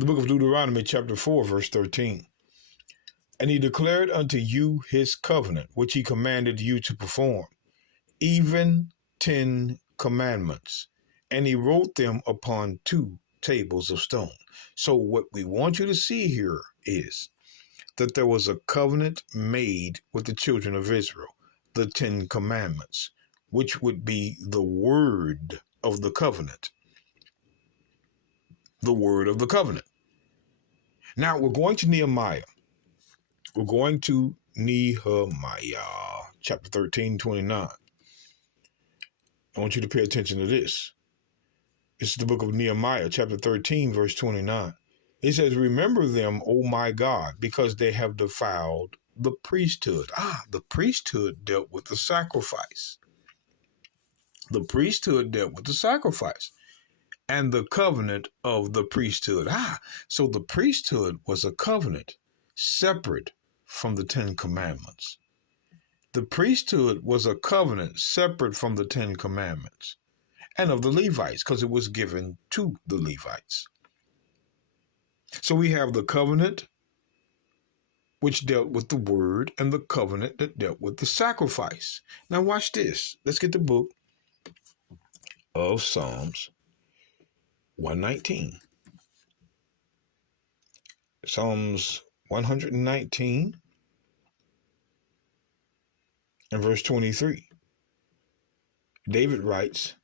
The book of Deuteronomy, chapter 4, verse 13. And he declared unto you his covenant, which he commanded you to perform, even 10 commandments. And he wrote them upon 2 tables of stone. So what we want you to see here is that there was a covenant made with the children of Israel, the 10 commandments, which would be the word of the covenant. The word of the covenant. Now we're going to Nehemiah. We're going to Nehemiah, chapter 13, 29. I want you to pay attention to this. This is the book of Nehemiah, chapter 13, verse 29. It says, remember them, O my God, because they have defiled the priesthood. The priesthood dealt with the sacrifice. The priesthood dealt with the sacrifice and the covenant of the priesthood. So the priesthood was a covenant separate from the 10 commandments. The priesthood was a covenant separate from the 10 commandments and of the Levites, because it was given to the Levites. So we have the covenant which dealt with the word and the covenant that dealt with the sacrifice. Now watch this. Let's get the book of Psalms 119. Psalms 119 and verse 23. David writes,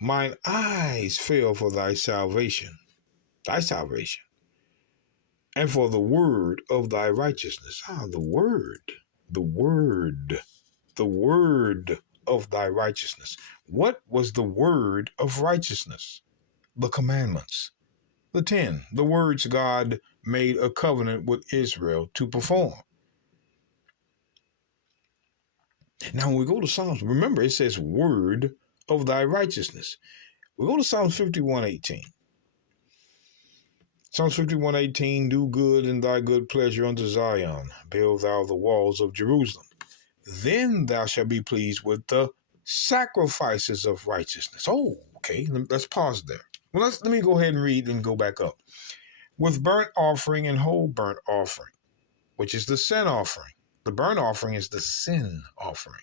mine eyes fail for thy salvation, and for the word of thy righteousness. The word of thy righteousness. What was the word of righteousness? The commandments, the 10, the words God made a covenant with Israel to perform. Now, when we go to Psalms, remember it says word of thy righteousness. We go to Psalms 51:18. Psalms 51:18, do good in thy good pleasure unto Zion, build thou the walls of Jerusalem. Then thou shalt be pleased with the sacrifices of righteousness. Okay, let's pause there. Well, let me go ahead and read and go back up. With burnt offering and whole burnt offering, which is the sin offering. The burnt offering is the sin offering.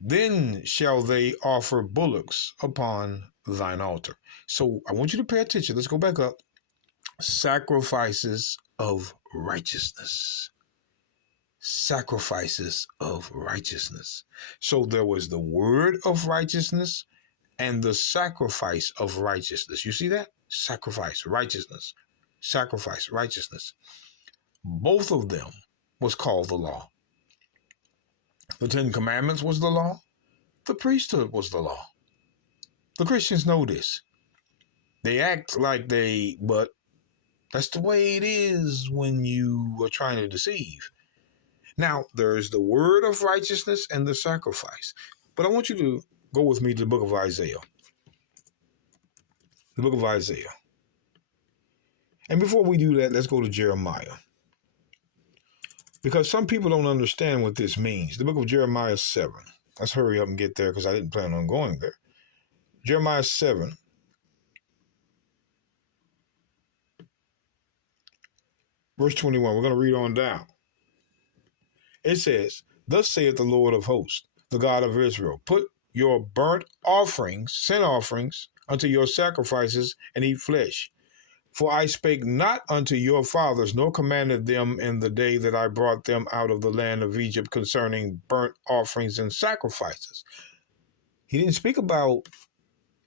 Then shall they offer bullocks upon thine altar. So I want you to pay attention. Let's go back up. Sacrifices of righteousness. Sacrifices of righteousness. So there was the word of righteousness and the sacrifice of righteousness. You see that? Sacrifice, righteousness. Sacrifice, righteousness. Both of them was called the law. The 10 Commandments was the law. The priesthood was the law. The Christians know this. They act like but that's the way it is when you are trying to deceive. Now, there's the word of righteousness and the sacrifice. But I want you to go with me to the book of Isaiah. The book of Isaiah. And before we do that, let's go to Jeremiah. Because some people don't understand what this means. The book of Jeremiah 7. Let's hurry up and get there because I didn't plan on going there. Jeremiah 7. Verse 21. We're going to read on down. It says, thus saith the Lord of hosts, the God of Israel, put your burnt offerings, sin offerings, unto your sacrifices, and eat flesh. For I spake not unto your fathers, nor commanded them in the day that I brought them out of the land of Egypt concerning burnt offerings and sacrifices. He didn't speak about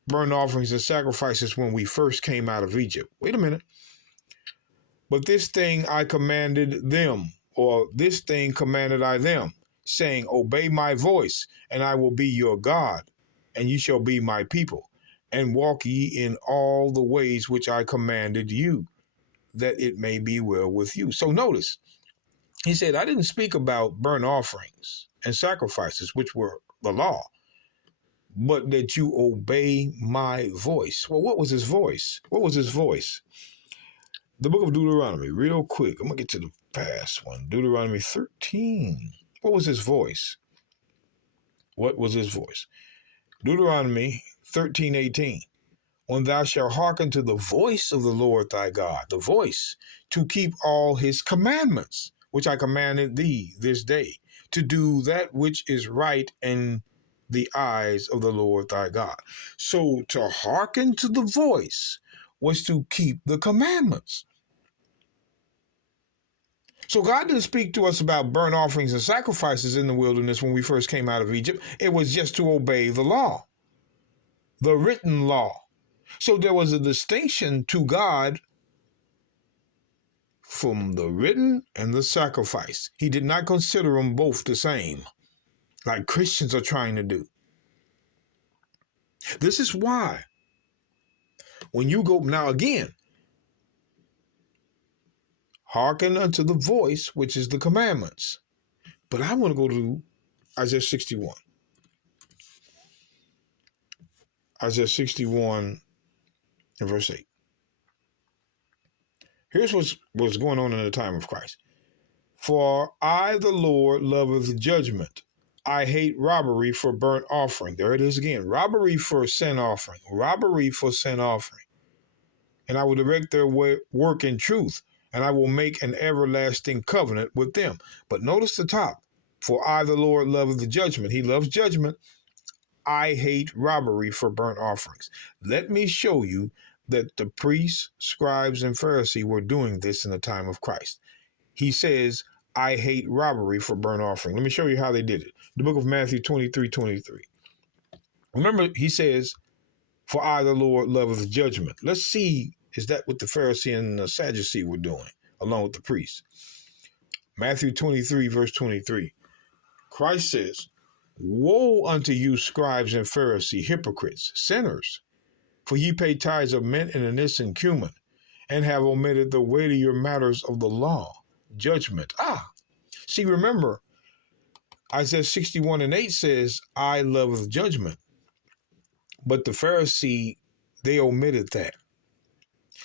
burnt offerings and sacrifices when we first came out of Egypt. Wait a minute. But this thing I commanded them, or this thing commanded I them, saying, obey my voice, and I will be your God, and ye shall be my people. And walk ye in all the ways which I commanded you, that it may be well with you. So notice, he said, I didn't speak about burnt offerings and sacrifices, which were the law, but that you obey my voice. Well, what was his voice? What was his voice? The book of Deuteronomy, real quick. I'm going to get to the fast one. Deuteronomy 13. What was his voice? What was his voice? Deuteronomy 13:18. when thou shalt hearken to the voice of the Lord thy God, the voice, to keep all his commandments, which I commanded thee this day, to do that which is right in the eyes of the Lord thy God. So to hearken to the voice was to keep the commandments. So God didn't speak to us about burnt offerings and sacrifices in the wilderness when we first came out of Egypt. It was just to obey the law, the written law. So there was a distinction to God from the written and the sacrifice. He did not consider them both the same, like Christians are trying to do. This is why when you go, now again, hearken unto the voice, which is the commandments. But I want to go to Isaiah 61. Isaiah 61 and verse 8. Here's what's going on in the time of Christ. For I, the Lord, loveth judgment. I hate robbery for burnt offering. There it is again. Robbery for sin offering. Robbery for sin offering. And I will direct their work in truth, and I will make an everlasting covenant with them. But notice the top. For I, the Lord, loveth judgment. He loves judgment. I hate robbery for burnt offerings. Let me show you that the priests, scribes, and Pharisees were doing this in the time of Christ. He says, I hate robbery for burnt offering. Let me show you how they did it. The book of Matthew 23:23. Remember, he says, for I, the Lord, loveth judgment. Let's see, is that what the Pharisee and the Sadducee were doing, along with the priests? Matthew 23, verse 23. Christ says, woe unto you, scribes and Pharisees, hypocrites, sinners, for ye pay tithes of mint and anise and cumin, and have omitted the weightier matters of the law, judgment. See, remember, Isaiah 61 and 8 says, I love judgment. But the Pharisee, they omitted that.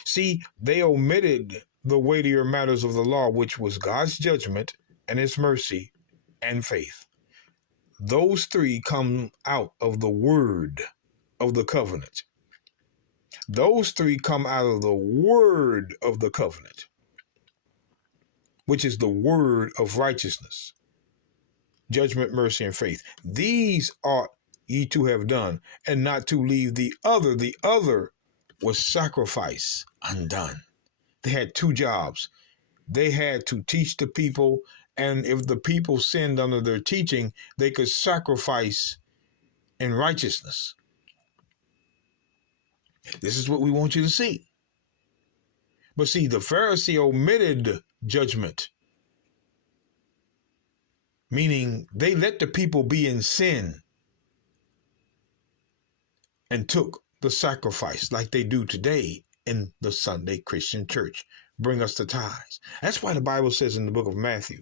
See, they omitted the weightier matters of the law, which was God's judgment and his mercy and faith. Those three come out of the word of the covenant. Those three come out of the word of the covenant, which is the word of righteousness, judgment, mercy, and faith. These ought ye to have done, and not to leave the other. The other was sacrifice undone. They had two jobs. They had to teach the people, and if the people sinned under their teaching, they could sacrifice in righteousness. This is what we want you to see. But see, the Pharisee omitted judgment, meaning they let the people be in sin and took the sacrifice like they do today in the Sunday Christian church. Bring us the tithes. That's why the Bible says in the book of Matthew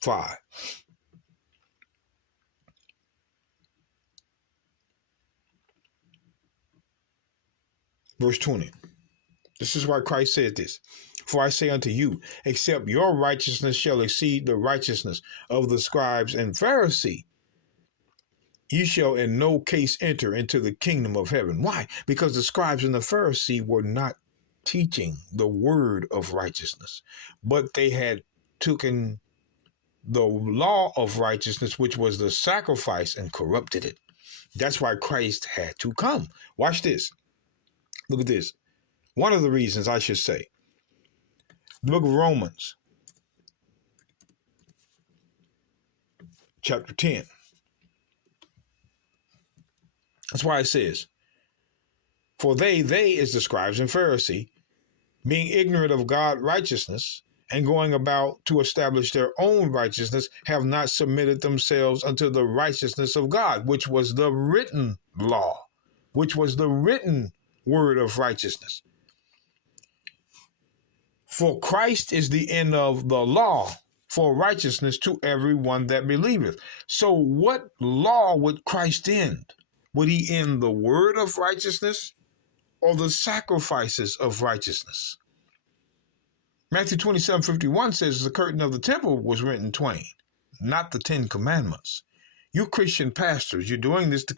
5, verse 20. This is why Christ said this. For I say unto you, except your righteousness shall exceed the righteousness of the scribes and Pharisees, ye shall in no case enter into the kingdom of heaven. Why? Because the scribes and the Pharisees were not teaching the word of righteousness, but they had taken the law of righteousness, which was the sacrifice, and corrupted it. That's why Christ had to come. Watch this. Look at this. One of the reasons, I should say, the book of Romans, chapter 10. That's why it says, for they is the scribes and Pharisees, being ignorant of God's righteousness and going about to establish their own righteousness, have not submitted themselves unto the righteousness of God, which was the written law, which was the written word of righteousness. For Christ is the end of the law for righteousness to everyone that believeth. So what law would Christ end? Would he end the word of righteousness or the sacrifices of righteousness? Matthew 27:51 says the curtain of the temple was rent in twain, not the 10 commandments. You Christian pastors, you're doing this to